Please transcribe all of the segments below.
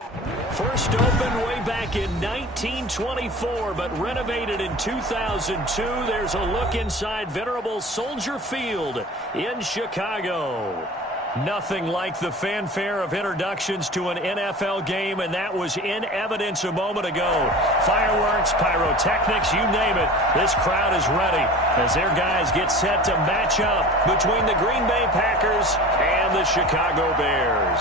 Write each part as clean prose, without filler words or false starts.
First opened way back in 1924, but renovated in 2002. There's a look inside venerable Soldier Field in Chicago. Nothing like the fanfare of introductions to an NFL game, and that was in evidence a moment ago. Fireworks, pyrotechnics, you name it. This crowd is ready as their guys get set to match up between the Green Bay Packers and the Chicago Bears.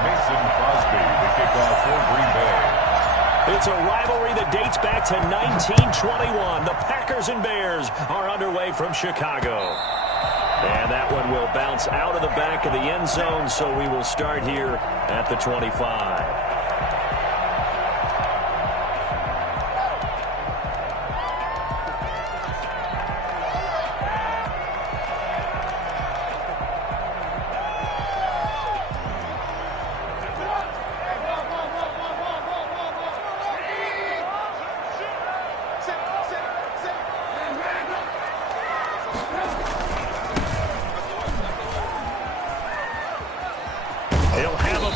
Mason Crosby, the kickoff for Green Bay. It's a rivalry that dates back to 1921. The Packers and Bears are underway from Chicago. And that one will bounce out of the back of the end zone, so we will start here at the 25.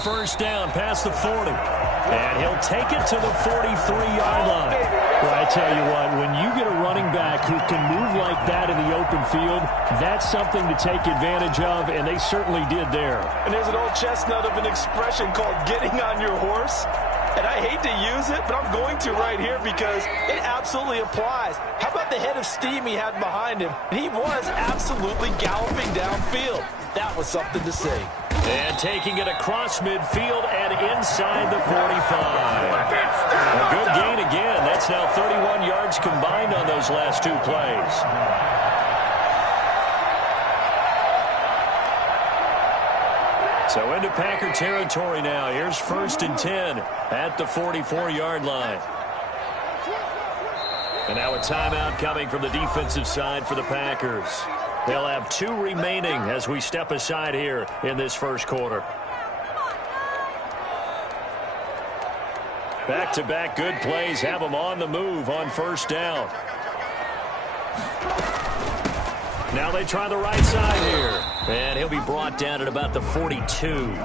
First down past the 40. And he'll take it to the 43-yard line. Well, I tell you what, when you get a running back who can move like that in the open field, that's something to take advantage of, and they certainly did there. And there's an old chestnut of an expression called getting on your horse. And I hate to use it, but I'm going to right here because it absolutely applies. How about the head of steam he had behind him? He was absolutely galloping downfield. That was something to see. And taking it across midfield and inside the 45. A good gain again. That's now 31 yards combined on those last two plays. So into Packer territory now. Here's 1st and 10 at the 44-yard line. And now a timeout coming from the defensive side for the Packers. They'll have 2 remaining as we step aside here in this first quarter. Back-to-back good plays have them on the move on first down. Now they try the right side here. And he'll be brought down at about the 42.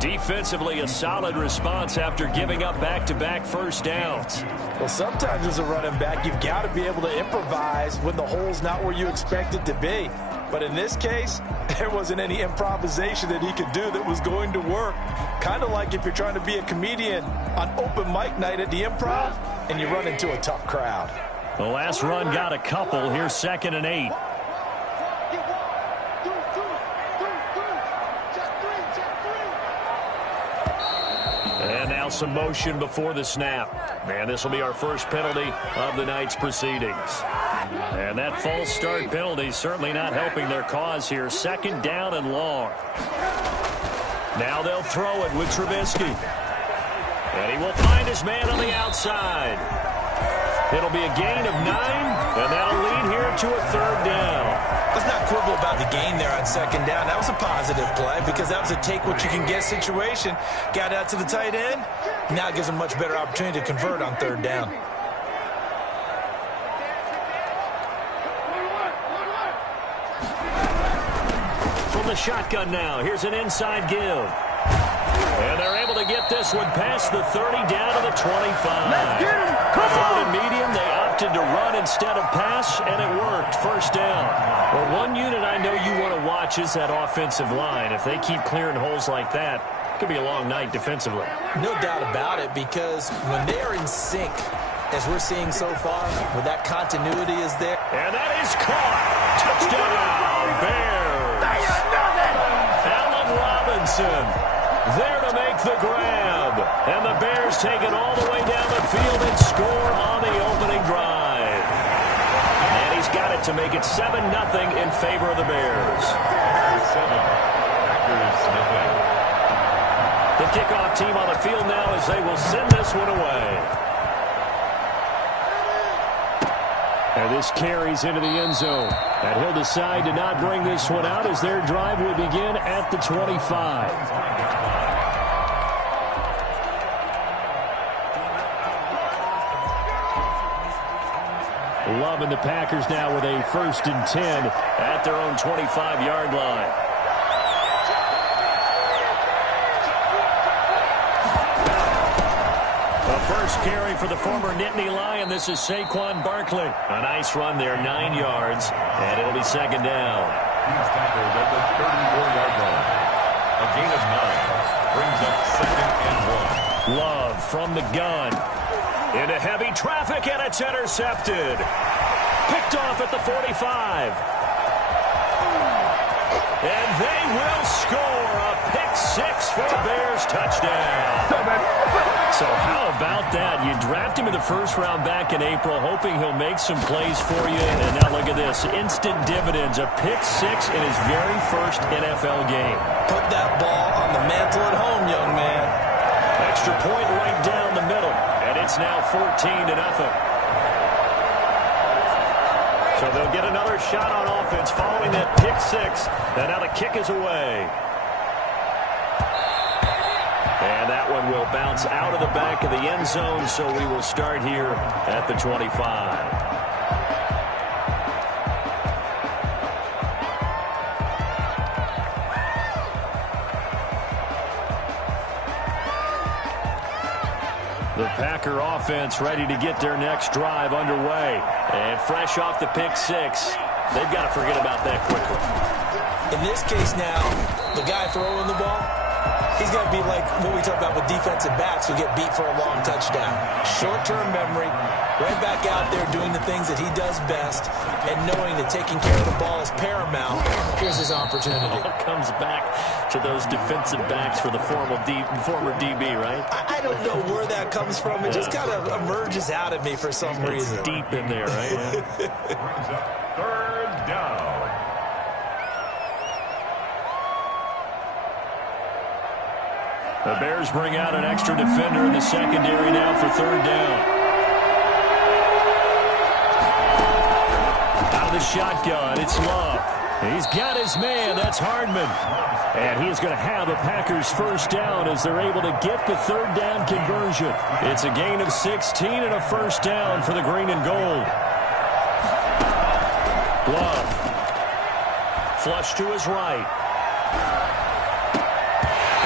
Defensively, a solid response after giving up back-to-back first downs. Well, sometimes as a running back, you've got to be able to improvise when the hole's not where you expect it to be. But in this case, there wasn't any improvisation that he could do that was going to work. Kind of like if you're trying to be a comedian on open mic night at the Improv and you run into a tough crowd. The last run got a couple. Here's 2nd and 8. And now some motion before the snap. And this will be our first penalty of the night's proceedings. And that false start penalty certainly not helping their cause here. 2nd down and long. Now they'll throw it with Trubisky. And he will find his man on the outside. It'll be a gain of 9, and that'll lead here to a 3rd down. Let's not quibble about the gain there on 2nd down. That was a positive play because that was a take-what-you-can-get situation. Got out to the tight end. Now it gives him a much better opportunity to convert on 3rd down. From the shotgun now, here's an inside give. And they're able to get this one past the 30 down to the 25. Let's get him. Come on. 3rd and medium, they opted to run instead of pass, and it worked. First down. Well, one unit I know you want to watch is that offensive line. If they keep clearing holes like that, it could be a long night defensively. No doubt about it, because when they are in sync, as we're seeing so far, where that continuity is there. And that is caught. Touchdown, Bears. Allen Robinson there to make the grab. And the Bears take it all the way down the field and score on the opening drive. And he's got it to make it 7-0 in favor of the Bears. The kickoff team on the field now as they will send this one away. And this carries into the end zone. And he'll decide to not bring this one out as their drive will begin at the 25. Loving the Packers now with a 1st and 10 at their own 25-yard line. first carry for the former Nittany Lion. This is Saquon Barkley. A nice run there, 9 yards, and it'll be second down. He's tackled at the 34-yard line. A gain of 9 brings up 2nd and 1. Love from the gun. Into heavy traffic, and it's intercepted. Picked off at the 45. And they will score a pick 6 for a Bears touchdown. So how about that? You draft him in the first round back in April, hoping he'll make some plays for you. And now look at this. Instant dividends. A pick 6 in his very first NFL game. Put that ball on the mantle at home, young man. Extra point right down the middle. And it's now 14-0. So they'll get another shot on offense following that pick 6. And now the kick is away. And that one will bounce out of the back of the end zone, so we will start here at the 25. The Packer offense ready to get their next drive underway. And fresh off the pick 6, they've got to forget about that quickly. In this case now, the guy throwing the ball, he's got to be like what we talk about with defensive backs who get beat for a long touchdown. Short-term memory, right back out there doing the things that he does best, and knowing that taking care of the ball is paramount. Here's his opportunity. It all comes back to those defensive backs for the former DB, right? I don't know where that comes from. It just kind of emerges out of me for some reason. It's deep in there, right? Brings up 3rd down. The Bears bring out an extra defender in the secondary now for 3rd down. Out of the shotgun, it's Love. He's got his man. That's Hardman. And he is going to have a Packers first down as they're able to get the 3rd down conversion. It's a gain of 16 and a first down for the green and gold. Love. Flush to his right.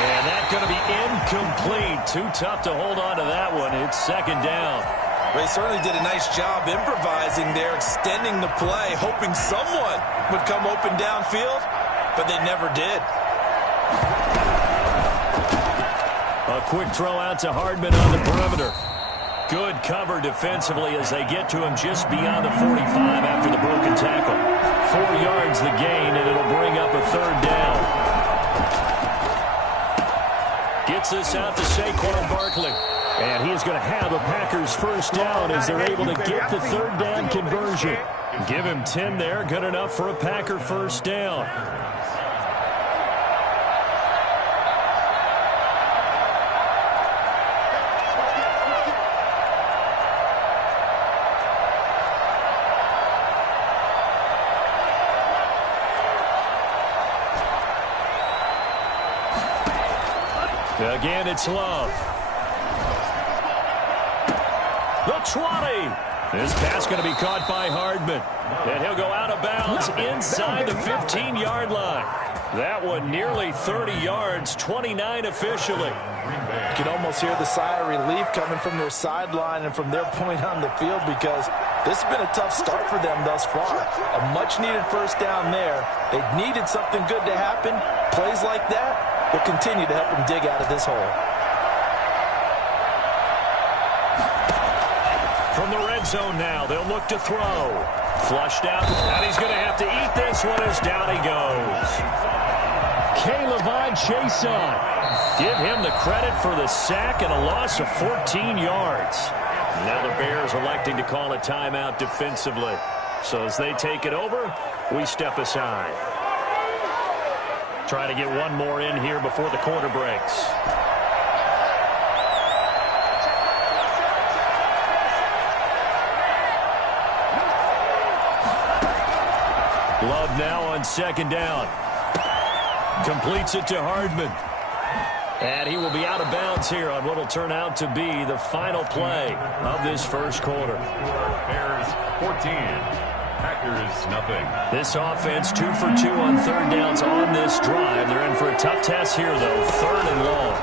And that's going to be incomplete. Too tough to hold on to that one. It's 2nd down. They certainly did a nice job improvising there, extending the play, hoping someone would come open downfield, but they never did. A quick throw out to Hardman on the perimeter. Good cover defensively as they get to him just beyond the 45 after the broken tackle. 4 yards the gain, and it'll bring up a 3rd down. Gets this out to Saquon Barkley. And he is going to have a Packers first down as they're able to get the 3rd down conversion. Give him 10 there, good enough for a Packer first down. Again, it's Love. The 20. This pass going to be caught by Hardman. And he'll go out of bounds inside the 15-yard line. That one nearly 30 yards, 29 officially. You can almost hear the sigh of relief coming from their sideline and from their point on the field because this has been a tough start for them thus far. A much-needed first down there. They needed something good to happen. Plays like that will continue to help them dig out of this hole. From the red zone now, they'll look to throw. Flushed out, and he's going to have to eat this one as down he goes. K'Lavon Chaisson. Give him the credit for the sack and a loss of 14 yards. Now the Bears electing to call a timeout defensively. So as they take it over, we step aside. Try to get one more in here before the quarter breaks. Love now on 2nd down. Completes it to Hardman. And he will be out of bounds here on what will turn out to be the final play of this first quarter. Bears 14. Packers nothing. This offense 2 for 2 on 3rd downs on this drive. They're in for a tough test here, though. 3rd and long.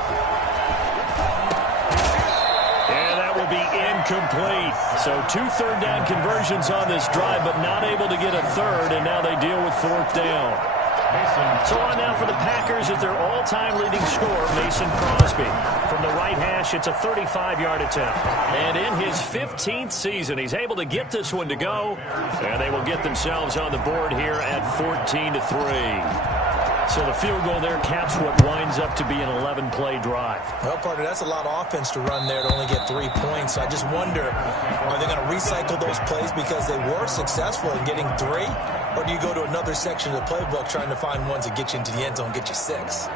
And that incomplete. So 2 third-down conversions on this drive, but not able to get a third, and now they deal with 4th down. So on now for the Packers at their all-time leading scorer, Mason Crosby. From the right hash, it's a 35-yard attempt. And in his 15th season, he's able to get this one to go. And they will get themselves on the board here at 14-3. So the field goal there caps what winds up to be an 11-play drive. Well, partner, that's a lot of offense to run there to only get 3 points. So I just wonder, are they going to recycle those plays because they were successful in getting 3? Or do you go to another section of the playbook trying to find ones that get you into the end zone and get you 6?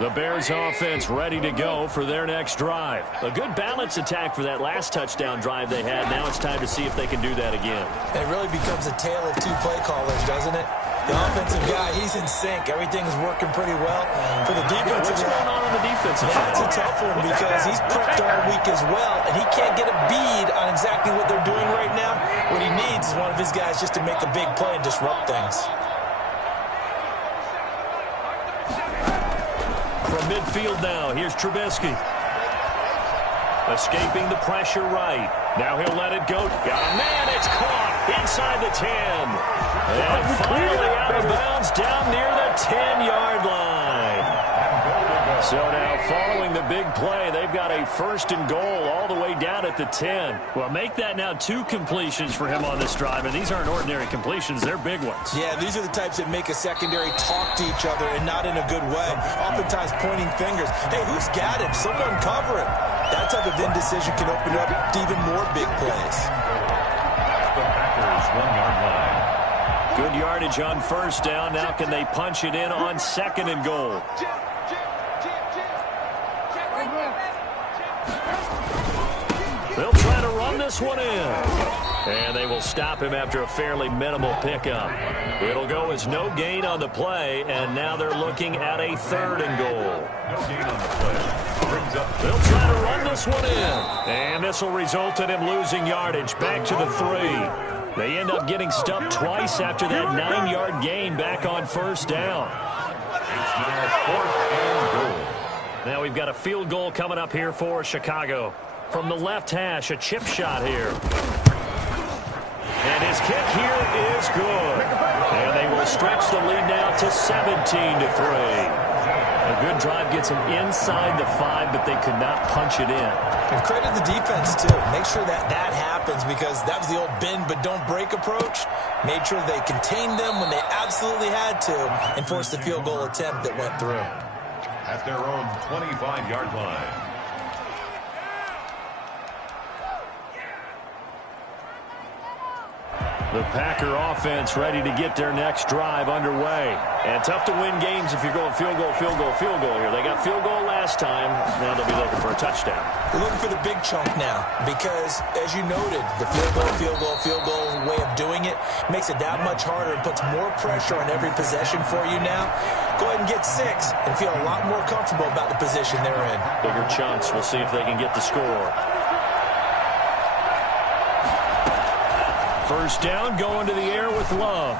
The Bears offense ready to go for their next drive. A good balance attack for that last touchdown drive they had. Now it's time to see if they can do that again. It really becomes a tale of 2 play callers, doesn't it? The offensive guy, he's in sync. Everything's working pretty well. For the defensive What's going on the defensive side? That's a tough one because he's prepped all week as well, and he can't get a bead on exactly what they're doing right now. What he needs is one of his guys just to make a big play and disrupt things. From midfield now, here's Trubisky. Escaping the pressure right. Now he'll let it go. Got a man, it's caught inside the 10. And finally out of bounds down near the 10-yard line. So now following the big play, they've got a 1st and goal all the way down at the 10. Well, make that now 2 completions for him on this drive, and these aren't ordinary completions. They're big ones. Yeah, these are the types that make a secondary talk to each other and not in a good way. Oftentimes pointing fingers. Hey, who's got him? Someone cover him. That type of indecision can open up to even more big plays. The Packers 1-yard line. Good yardage on 1st down. Now can they punch it in on 2nd and goal? They'll try to run this one in. And they will stop him after a fairly minimal pickup. It'll go as no gain on the play, and now they're looking at a 3rd and goal. No gain on the play. Brings up. They'll try to run this one in. And this will result in him losing yardage back to the 3. They end up getting stuffed twice after that 9-yard gain back on 1st down. It's now 4th and goal. Now we've got a field goal coming up here for Chicago. From the left hash, a chip shot here. And his kick here is good. And they will stretch the lead now to 17-3. A good drive gets them inside the 5, but they could not punch it in. And credit the defense, too. Make sure that happens because that was the old bend but don't break approach. Made sure they contained them when they absolutely had to and forced the field goal attempt that went through. At their own 25-yard line. The Packer offense ready to get their next drive underway. And tough to win games if you're going field goal, field goal, field goal here. They got field goal last time. Now they'll be looking for a touchdown. They're looking for the big chunk now because, as you noted, the field goal way of doing it makes it that much harder and puts more pressure on every possession for you now. Go ahead and get 6 and feel a lot more comfortable about the position they're in. Bigger chunks. We'll see if they can get the score. 1st down, going to the air with Love.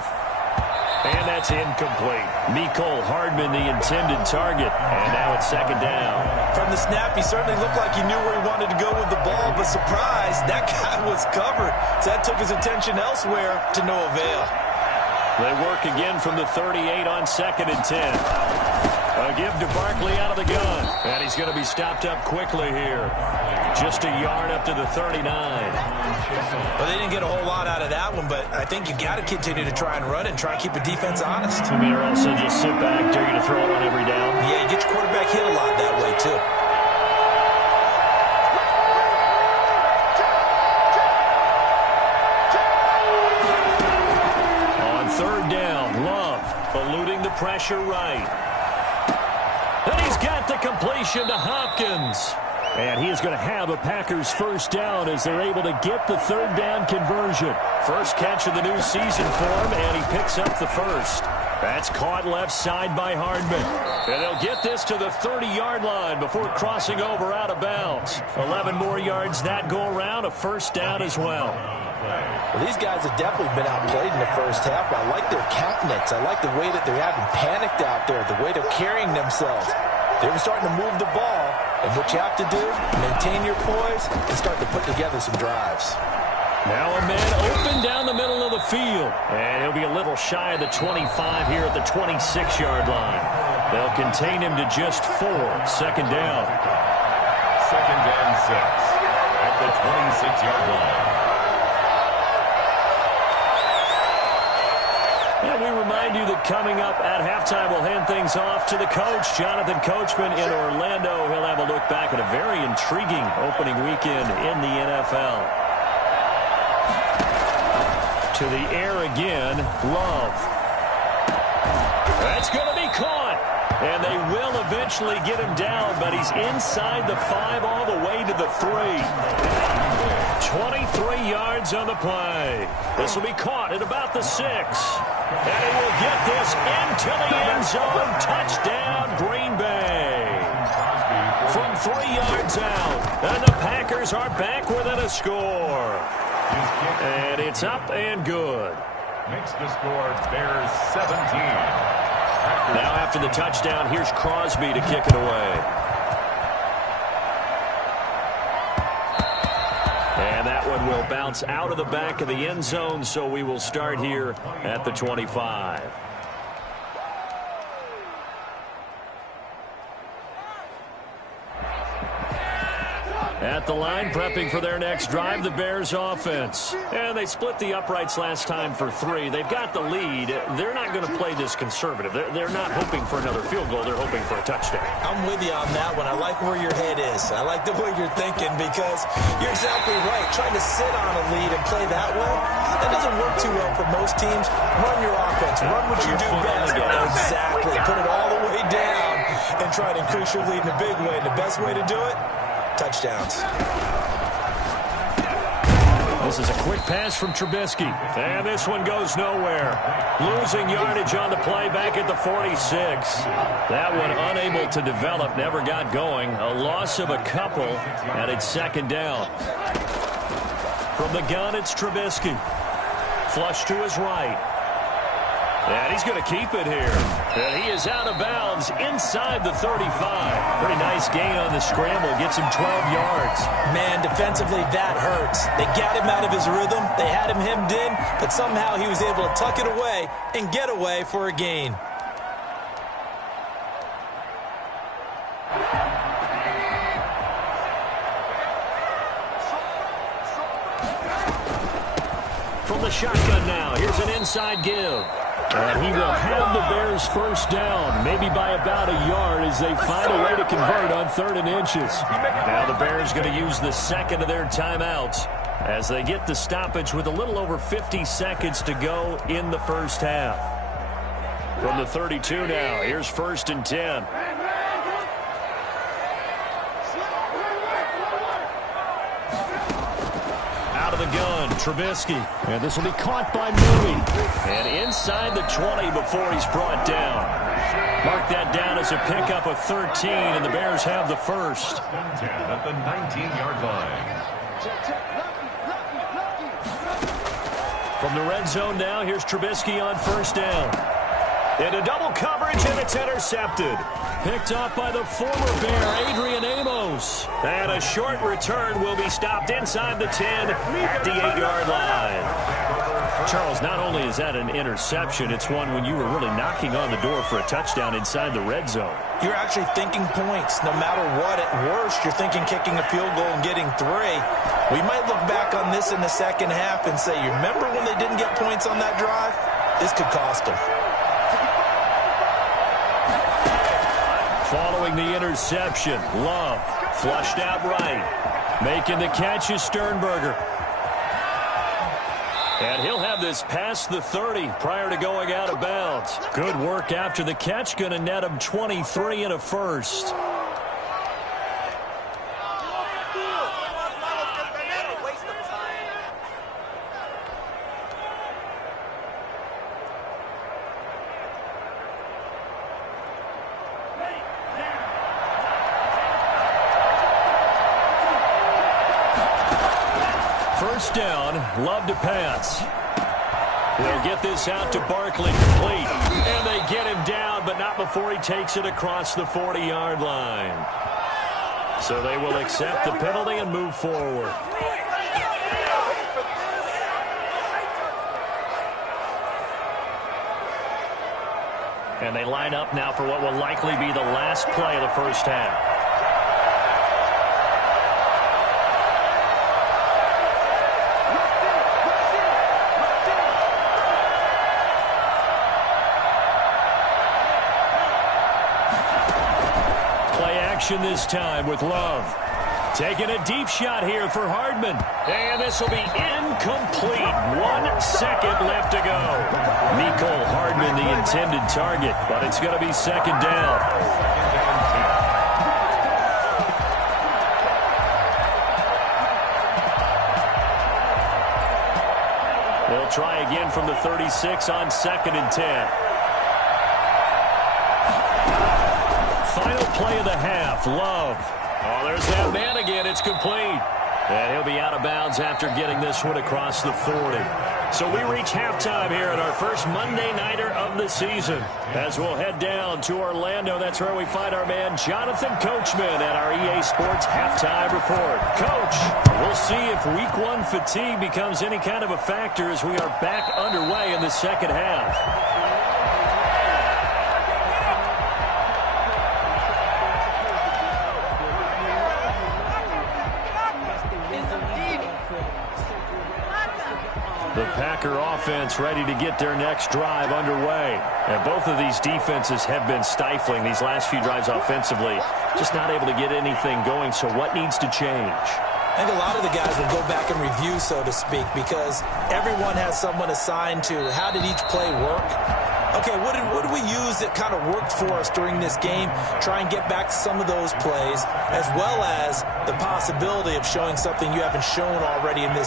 And that's incomplete. Mecole Hardman, the intended target. And now it's 2nd down. From the snap, he certainly looked like he knew where he wanted to go with the ball, but surprise, that guy was covered. So that took his attention elsewhere to no avail. They work again from the 38 on 2nd and 10. A give to Barkley out of the gun. And he's going to be stopped up quickly here. Just a yard up to the 39. Well, they didn't get a whole lot out of that one, but I think you got to continue to try and run it and try and keep the defense honest. I mean, or also just sit back, dare you to throw it on every down. Yeah, you get your quarterback hit a lot that way, too. On 3rd down, Love eluding the pressure right. And he's got the completion to Hopkins. And he is going to have a Packers 1st down as they're able to get the 3rd down conversion. First catch of the new season for him, and he picks up the 1st. That's caught left side by Hardman. And they'll get this to the 30-yard line before crossing over out of bounds. 11 more yards that go around, a first down as well. Well, these guys have definitely been outplayed in the first half. I like their countenance. I like the way that they're having panicked out there, the way they're carrying themselves. They're starting to move the ball, and what you have to do, maintain your poise and start to put together some drives. Now a man open down the middle of the field. And he'll be a little shy of the 25 here at the 26-yard line. They'll contain him to just 4. Second down. Second and 6 at the 26-yard line. And we remind you that coming up at halftime, we'll hand things off to the coach, Jonathan Coachman in Orlando. He'll have a look back at a very intriguing opening weekend in the NFL. To the air again, Love. That's going to be caught. And they will eventually get him down, but he's inside the 5 all the way to the 3. 23 yards on the play. This will be caught at about the 6. And he will get this into the end zone. Touchdown, Green Bay. From 3 yards out. And the Packers are back within a score. And it's up and good. Makes the score Bears 17. Now after the touchdown, here's Crosby to kick it away. And that one will bounce out of the back of the end zone, so we will start here at the 25. At the line, prepping for their next drive, the Bears offense. And they split the uprights last time for 3. They've got the lead. They're not going to play this conservative. They're not hoping for another field goal. They're hoping for a touchdown. I'm with you on that one. I like where your head is. I like the way you're thinking because you're exactly right. Trying to sit on a lead and play that way, that doesn't work too well for most teams. Run your offense. Run what you do best. Exactly. Put it all the way down and try to increase your lead in a big way. And the best way to do it, touchdowns. This is a quick pass from Trubisky. And this one goes nowhere. Losing yardage on the play back at the 46. That one unable to develop, never got going. A loss of a couple, and it's second down. From the gun, it's Trubisky. Flush to his right. And he's going to keep it here. And he is out of bounds inside the 35. Pretty nice gain on the scramble. Gets him 12 yards. Man, defensively, that hurts. They got him out of his rhythm. They had him hemmed in, but somehow he was able to tuck it away and get away for a gain. From the shotgun now, here's an inside give. And he will have the Bears first down, maybe by about a yard as they find a way to convert on 3rd and inches. Now the Bears going to use the second of their timeouts as they get the stoppage with a little over 50 seconds to go in the first half. From the 32 now, here's 1st and 10. Out of the gun, Trubisky. And this will be caught by Mooney. And inside the 20 before he's brought down. Mark that down as a pickup of 13, and the Bears have the first. 10 at the 19-yard line. From the red zone now, here's Trubisky on 1st down. Into double coverage, and it's intercepted. Picked off by the former Bear, Adrian Amos. And a short return will be stopped inside the 10 at the 8-yard line. Charles, not only is that an interception, it's one when you were really knocking on the door for a touchdown inside the red zone. You're actually thinking points. No matter what, at worst, you're thinking kicking a field goal and getting 3. We might look back on this in the second half and say, you remember when they didn't get points on that drive? This could cost them. Following the interception, Love flushed out right. Making the catch is Sternberger. And he'll have this past the 30 prior to going out of bounds. Good work after the catch. Going to net him 23 and a first. First down, Love to pass. They'll get this out to Barkley, complete. And they get him down, but not before he takes it across the 40-yard line. So they will accept the penalty and move forward. And they line up now for what will likely be the last play of the first half. This time with Love. Taking a deep shot here for Hardman. And this will be incomplete. 1 second left to go. Mecole Hardman, the intended target, but it's going to be second down. They'll try again from the 36 on 2nd and 10. Final play of the half, Love. Oh, there's that man again. It's complete. And he'll be out of bounds after getting this one across the 40. So we reach halftime here at our first Monday Nighter of the season. As we'll head down to Orlando, that's where we find our man Jonathan Coachman at our EA Sports Halftime Report. Coach, we'll see if Week 1 fatigue becomes any kind of a factor as we are back underway in the second half. The Packer offense ready to get their next drive underway. And both of these defenses have been stifling these last few drives offensively. Just not able to get anything going, so what needs to change? I think a lot of the guys will go back and review, so to speak, because everyone has someone assigned to how did each play work. Okay, what did we use that kind of worked for us during this game? Try and get back to some of those plays, as well as the possibility of showing something you haven't shown already in this